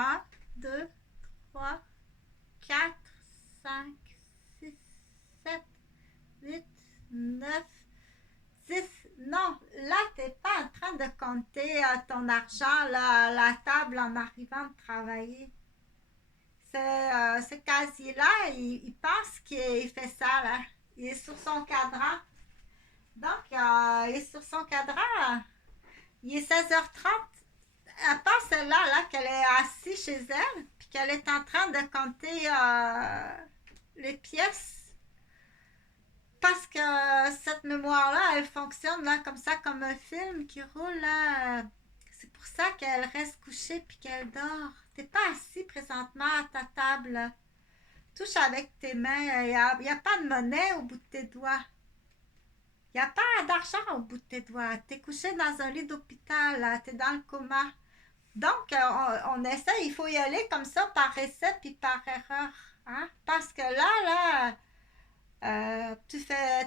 Un, 2, 3, 4, 5, 6, 7, 8, 9, 10. Non, là, tu n'es pas en train de compter ton argent là, à la table en arrivant de travailler. Ce casier-là, il pense qu'il fait ça, là. Il est sur son cadran. Donc, il est sur son cadran. Il est 16h30. À part celle-là, là, qu'elle est assise chez elle, puis qu'elle est en train de compter les pièces. Parce que cette mémoire-là, elle fonctionne là, comme ça, comme un film qui roule là. C'est pour ça qu'elle reste couchée puis qu'elle dort. T'es pas assis présentement à ta table, là. Touche avec tes mains. Il y a pas de monnaie au bout de tes doigts. Il n'y a pas d'argent au bout de tes doigts. T'es couché dans un lit d'hôpital, là. T'es dans le coma. Donc, on essaie, il faut y aller comme ça par essai puis par erreur. Hein? Parce que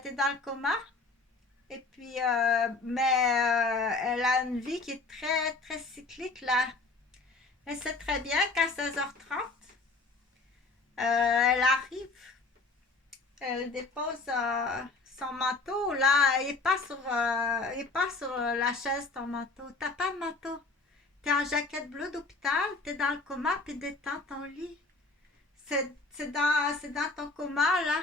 t'es dans le coma. Et puis, elle a une vie qui est très, très cyclique, là. Elle sait très bien qu'à 16h30, elle arrive, elle dépose son manteau, là. Il est pas sur la chaise, ton manteau. T'as pas de manteau. T'es en jaquette bleue d'hôpital, t'es dans le coma, puis détends ton lit. C'est dans ton coma, là.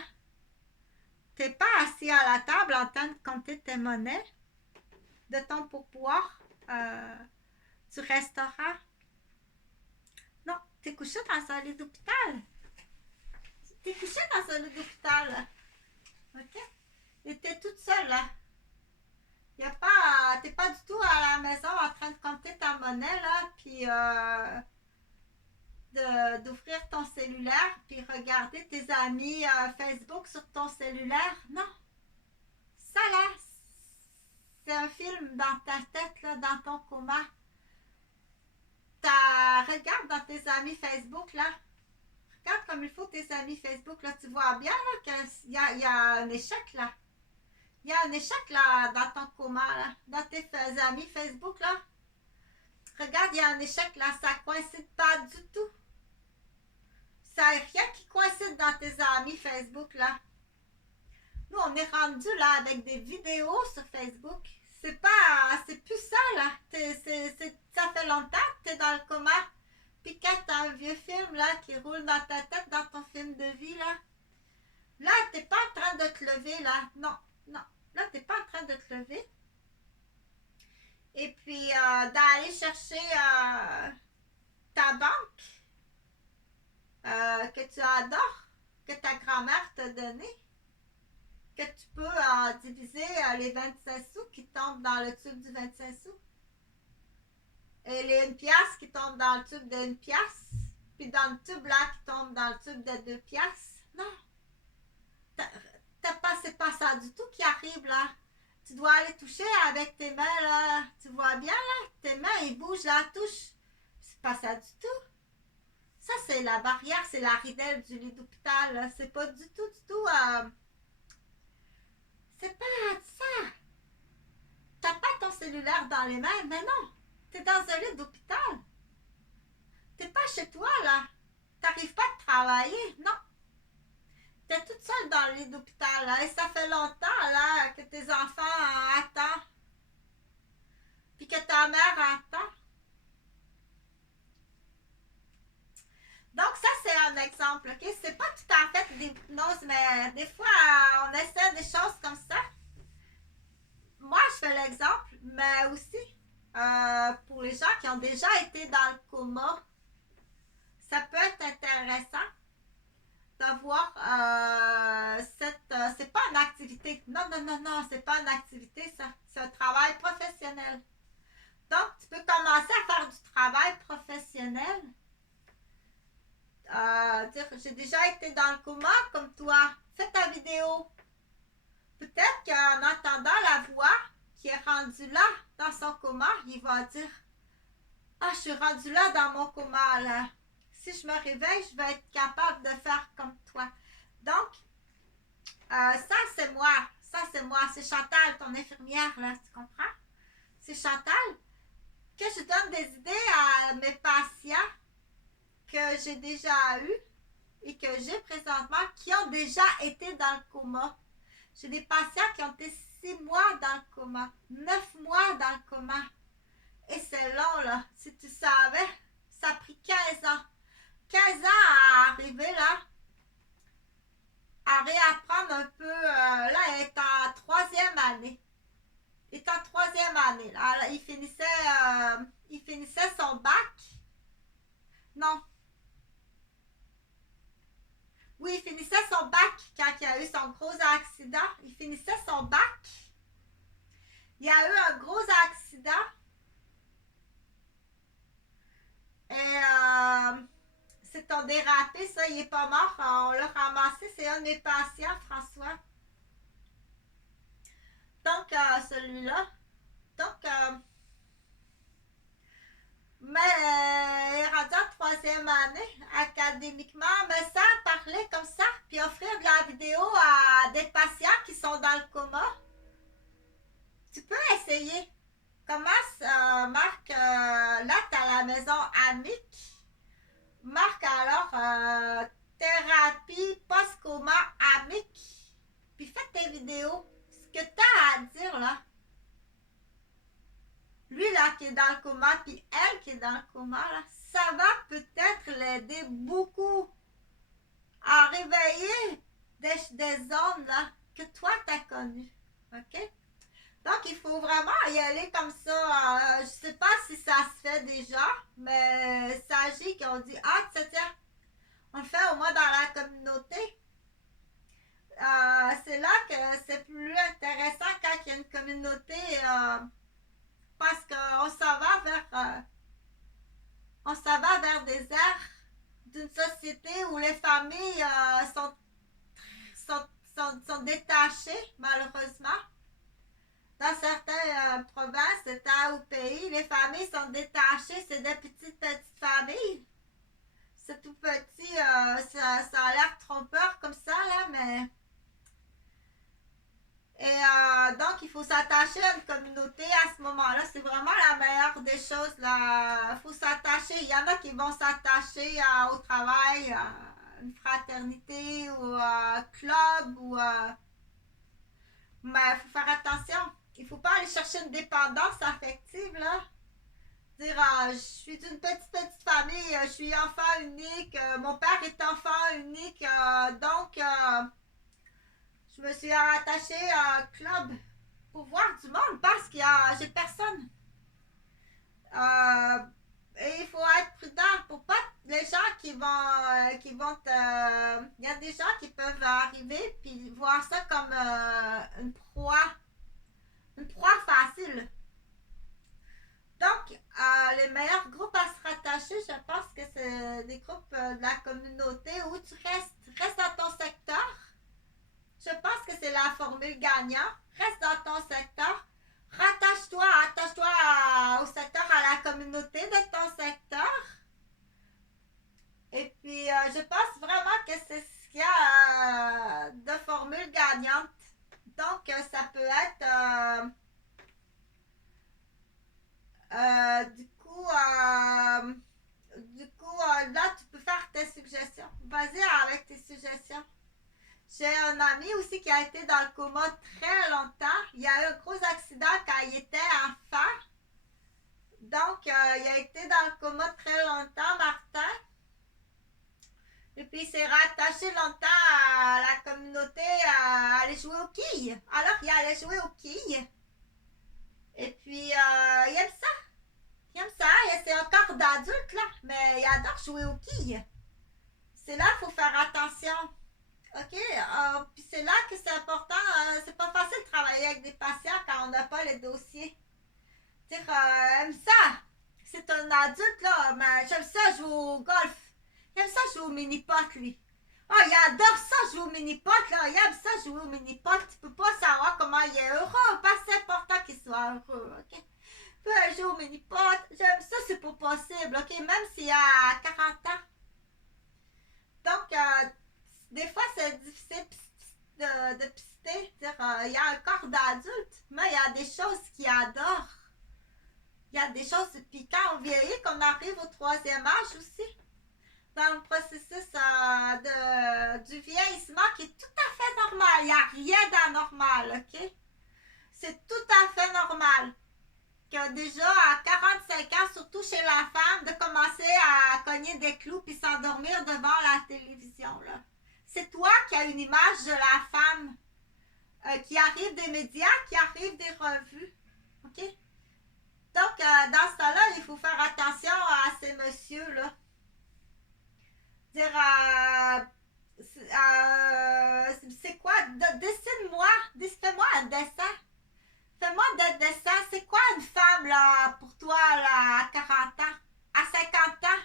T'es pas assis à la table en train de compter tes monnaies de ton pourboire du restaurant. Non, t'es couché dans un lit d'hôpital. T'es couché dans un lit d'hôpital, là. OK? Et t'es toute seule, là. T'es pas du tout à la maison en train de compter ta monnaie, là, puis d'ouvrir ton cellulaire puis regarder tes amis Facebook sur ton cellulaire. Non, ça là, c'est un film dans ta tête, là, dans ton coma. Regarde dans tes amis Facebook, là. Regarde comme il faut tes amis Facebook, là. Tu vois bien là, qu'il y a un échec, là. Il y a un échec, là, dans ton coma, là. Dans tes amis Facebook, là. Regarde, il y a un échec, là. Ça coïncide pas du tout. Ça n'y a rien qui coïncide dans tes amis Facebook, là. Nous, on est rendu là avec des vidéos sur Facebook. C'est plus ça, là. Ça fait longtemps que tu es dans le coma. Puis quand tu as un vieux film, là, qui roule dans ta tête, dans ton film de vie, là, tu n'es pas en train de te lever, là. Non, non. Là, tu n'es pas en train de te lever. Et puis, d'aller chercher ta banque que tu adores, que ta grand-mère t'a donnée, que tu peux diviser les 25 sous qui tombent dans le tube du 25 sous et les 1 pièce qui tombent dans le tube de 1 pièce, puis dans le tube là qui tombe dans le tube de 2 pièces. Non, c'est pas ça du tout qui arrive là. Tu dois aller toucher avec tes mains là. Tu vois bien là, tes mains ils bougent là, touche. C'est pas ça du tout. Ça c'est la barrière, c'est la ridelle du lit d'hôpital. C'est pas du tout, c'est pas ça. T'as pas ton cellulaire dans les mains, mais non. T'es dans un lit d'hôpital. T'es pas chez toi, là. T'arrives pas à travailler, non. T'es toute seule dans le lit d'hôpital, là. Et ça fait longtemps, là, que tes enfants attendent. Puis que ta mère attend. Donc, ça, c'est un exemple, OK? C'est pas tout en fait d'hypnose, mais des fois, on essaie des choses comme ça. Moi, je fais l'exemple, mais aussi pour les gens qui ont déjà été dans le coma, ça peut être intéressant d'avoir c'est pas une activité. Non, non, non, non, c'est pas une activité, ça. C'est un travail professionnel. Donc, tu peux commencer à faire du travail professionnel. Dire, j'ai déjà été dans le coma comme toi. Fais ta vidéo. Peut-être qu'en entendant la voix qui est rendue là dans son coma, il va dire ah, je suis rendu là dans mon coma là. Si je me réveille, je vais être capable de faire comme toi. Donc, ça c'est moi. Ça c'est moi. C'est Chantal, ton infirmière là, tu comprends? C'est Chantal que je donne des idées à mes patients j'ai déjà eu et que j'ai présentement qui ont déjà été dans le coma. J'ai des patients qui ont été 6 mois dans le coma, 9 mois dans le coma. Et c'est long, là. Si tu savais, ça a pris 15 ans. 15 ans à arriver, là, à réapprendre un peu. Là, elle est en 3e année. Il est en 3e année. Là, il finissait son bac. Non. Oui, il finissait son bac quand il a eu son gros accident. Il finissait son bac. Il y a eu un gros accident. Et c'est un dérapé, ça. Il est pas mort. On l'a ramassé. C'est un de mes patients, François. Donc, celui-là. Donc, mais il est rendu en 3e année, académiquement, mais sans parler comme ça, puis offrir de la vidéo à des patients qui sont dans le coma. Tu peux essayer. Commence, Marc, là, tu as la maison Amic. Marc, alors, thérapie post-coma Amic. Puis fais tes vidéos. Ce que tu as à dire, là. Lui, là, qui est dans le coma, puis elle qui est dans le coma, là, ça va peut-être l'aider beaucoup à réveiller des zones, là, que toi, t'as connues. OK? Donc, il faut vraiment y aller comme ça. Je sais pas si ça se fait déjà, mais ça agit qu'on dit, ah, tiens, on le fait au moins dans la communauté. C'est là que c'est plus intéressant quand il y a une communauté... parce qu'on s'en va vers des aires d'une société où les familles sont détachées, malheureusement. Dans certaines provinces, États ou pays, les familles sont détachées. C'est des petites familles. C'est tout petit. Ça a l'air trompeur comme ça, là, mais... Et donc, il faut s'attacher à une communauté à ce moment-là. C'est vraiment la meilleure des choses. Il faut s'attacher. Il y en a qui vont s'attacher au travail, à une fraternité ou un club. Mais il faut faire attention. Il ne faut pas aller chercher une dépendance affective, là. Dire, je suis d'une petite famille, je suis enfant unique, mon père est enfant unique, donc... je me suis attachée à un club pour voir du monde parce que j'ai personne. Et il faut être prudent pour pas les gens qui vont il y a des gens qui peuvent arriver puis voir ça comme une proie facile. Donc, les meilleurs groupes à se rattacher, je pense que c'est des groupes de la communauté où tu restes dans ton secteur. Je pense que c'est la formule gagnante. Reste dans ton secteur. Attache-toi au secteur, à la communauté de ton secteur. Et puis, je pense vraiment que c'est ce qu'il y a de formule gagnante. Donc, ça peut être... là, tu peux faire tes suggestions. Vas-y avec tes suggestions. J'ai un ami aussi qui a été dans le coma très longtemps. Il y a eu un gros accident quand il était enfant. Donc, il a été dans le coma très longtemps, Martin. Et puis, il s'est rattaché longtemps à la communauté à aller jouer aux quilles. Alors, il allait jouer aux quilles. Et puis, il aime ça. Il aime ça. C'est un corps d'adulte, là. Mais il adore jouer aux quilles. C'est là qu'il faut faire attention. OK? Puis c'est là que c'est important. C'est pas facile de travailler avec des patients quand on n'a pas les dossiers. Dire, aime ça. C'est un adulte, là, mais j'aime ça jouer au golf. Il aime ça jouer au mini-pot, lui. Il adore ça jouer au mini-pot, là. Il aime ça jouer au mini-pot. Tu peux pas savoir comment il est heureux. Parce que c'est important qu'il soit heureux, OK? Il peut jouer au mini-pot. J'aime ça, c'est pas possible, OK? Même s'il a 40 ans. Donc, des fois, c'est difficile de pister. Il y a un corps d'adulte, mais il y a des choses qu'il adore. Il y a des choses, puis quand on vieillit, qu'on arrive au 3e âge aussi, dans le processus du vieillissement qui est tout à fait normal. Il n'y a rien d'anormal, OK? C'est tout à fait normal que déjà à 45 ans, surtout chez la femme, de commencer à cogner des clous puis s'endormir devant la télévision, là. C'est toi qui as une image de la femme qui arrive des médias, qui arrive des revues, OK? Donc, dans ce temps-là, il faut faire attention à ces messieurs-là. Dire, c'est quoi? Fais-moi un dessin. Fais-moi des dessins. C'est quoi une femme, là, pour toi, là, à 40 ans? À 50 ans?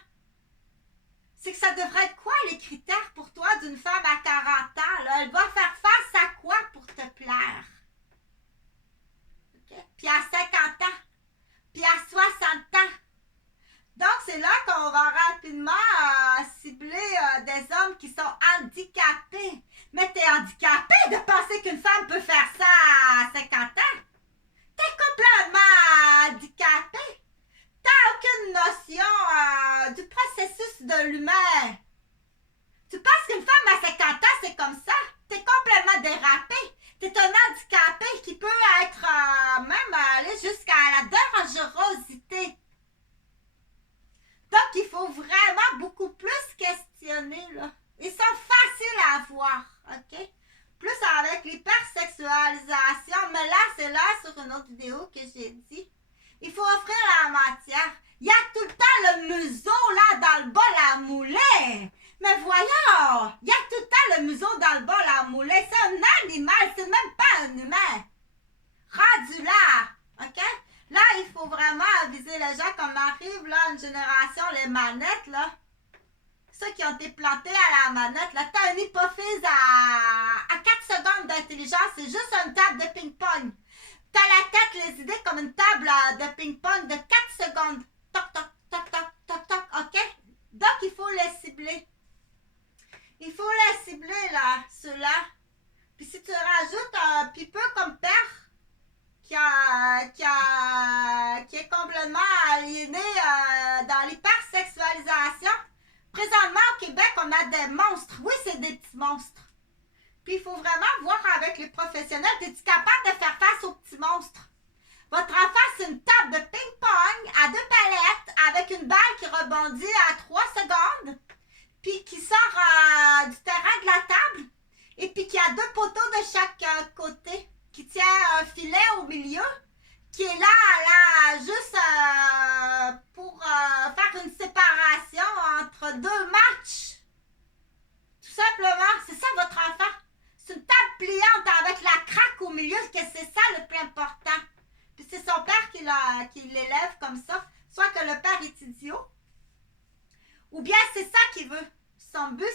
C'est que ça devrait être quoi, les critères pour toi d'une femme à 40 ans, là? Elle doit faire face à quoi pour te plaire? Okay? Puis à 50 ans? Puis à 60 ans? Donc, c'est là qu'on va rapidement cibler des hommes qui sont handicapés. Mais t'es handicapé de penser qu'une femme peut faire ça à 50 ans? T'es complètement handicapé. T'as aucune notion du processus de l'humain. Tu penses qu'une femme à 50 ans, c'est comme ça? T'es complètement dérapé. T'es un handicapé qui peut être même aller jusqu'à la dangerosité. Donc, il faut vraiment beaucoup plus questionner, là. Ils sont faciles à voir, OK? Plus avec l'hypersexualisation, mais là, c'est là sur une autre vidéo que j'ai dit. Il faut offrir la matière. Il y a tout le temps le museau, là, dans le bol à mouler. Mais voyons, il y a tout le temps le museau dans le bol à mouler. C'est un animal, c'est même pas un humain. Rendu là, OK? Là, il faut vraiment aviser les gens qu'on arrive, là, une génération, les manettes, là. Ceux qui ont été plantés à la manette, là, t'as une hypophyse à 4 secondes d'intelligence, c'est juste une table de ping-pong. T'as la tête, les idées comme une table de ping-pong de 4 secondes. Toc, toc, toc, toc, toc, toc, OK? Donc, il faut les cibler. Il faut les cibler, là, ceux-là. Puis si tu rajoutes un petit peu comme père, qui est complètement aliéné dans l'hypersexualisation. Présentement, au Québec, on a des monstres. Oui, c'est des petits monstres. Puis, il faut vraiment voir avec les professionnels. Es-tu capable de faire face aux petits monstres? Votre enfant, c'est une table de ping-pong à 2 palettes avec une balle qui rebondit à 3 secondes, puis qui sort du terrain de la table, et puis qui a 2 poteaux de chaque côté, qui tient un filet au milieu, qui est là, juste pour faire une séparation entre 2 matchs. Tout simplement, c'est ça votre enfant. C'est une table pliante avec la craque au milieu, que c'est ça le plus important. Puis c'est son père qui l'élève comme ça. Soit que le père est idiot, ou bien c'est ça qu'il veut. Son but,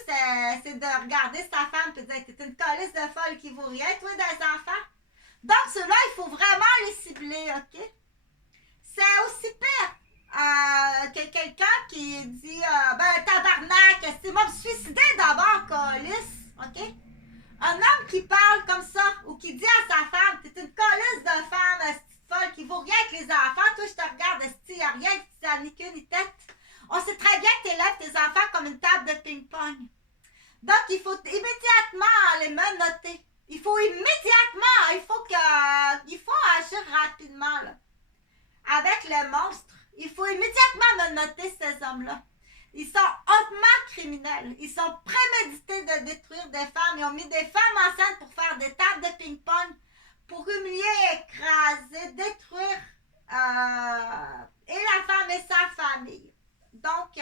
c'est de regarder sa femme et de dire « T'es une calisse de folle qui vaut rien, toi, des enfants. » Donc, ceux-là, il faut vraiment les cibler, OK? C'est aussi pire que quelqu'un qui dit ben, tabarnak, c'est moi me suicider d'abord, calisse, OK? Un homme qui parle comme ça, ou qui dit à sa femme, t'es une calisse de femme, folle, qui vaut rien que les enfants, toi, je te regarde, il n'y a rien qui t'a ni queue ni tête. On sait très bien que tu élèves tes enfants comme une table de ping-pong. Donc, il faut immédiatement les menotter. Il faut agir rapidement, là. Avec le monstre, il faut immédiatement menotter ces hommes-là. Ils sont hautement criminels. Ils sont prémédités de détruire des femmes. Ils ont mis des femmes enceintes pour faire des tables de ping-pong, pour humilier, écraser, détruire et la femme et sa famille. Donc,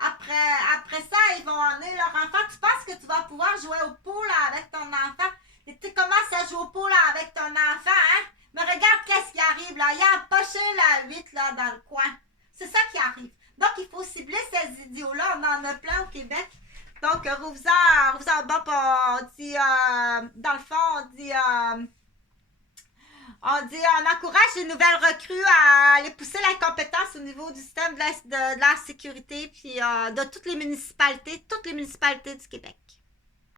après ça, ils vont emmener leur enfant. Tu penses que tu vas pouvoir jouer au pool avec ton enfant? Et tu commences à jouer au pool avec ton enfant, hein? Mais regarde qu'est-ce qui arrive, là. Il a empoché la 8, là, dans le coin. C'est ça qui arrive. Donc, il faut cibler ces idiots-là. On en a plein au Québec. Donc, rouvre-en bon, on dit, dans le fond, on encourage les nouvelles recrues à aller pousser la compétence au niveau du système de la sécurité puis de toutes les municipalités du Québec.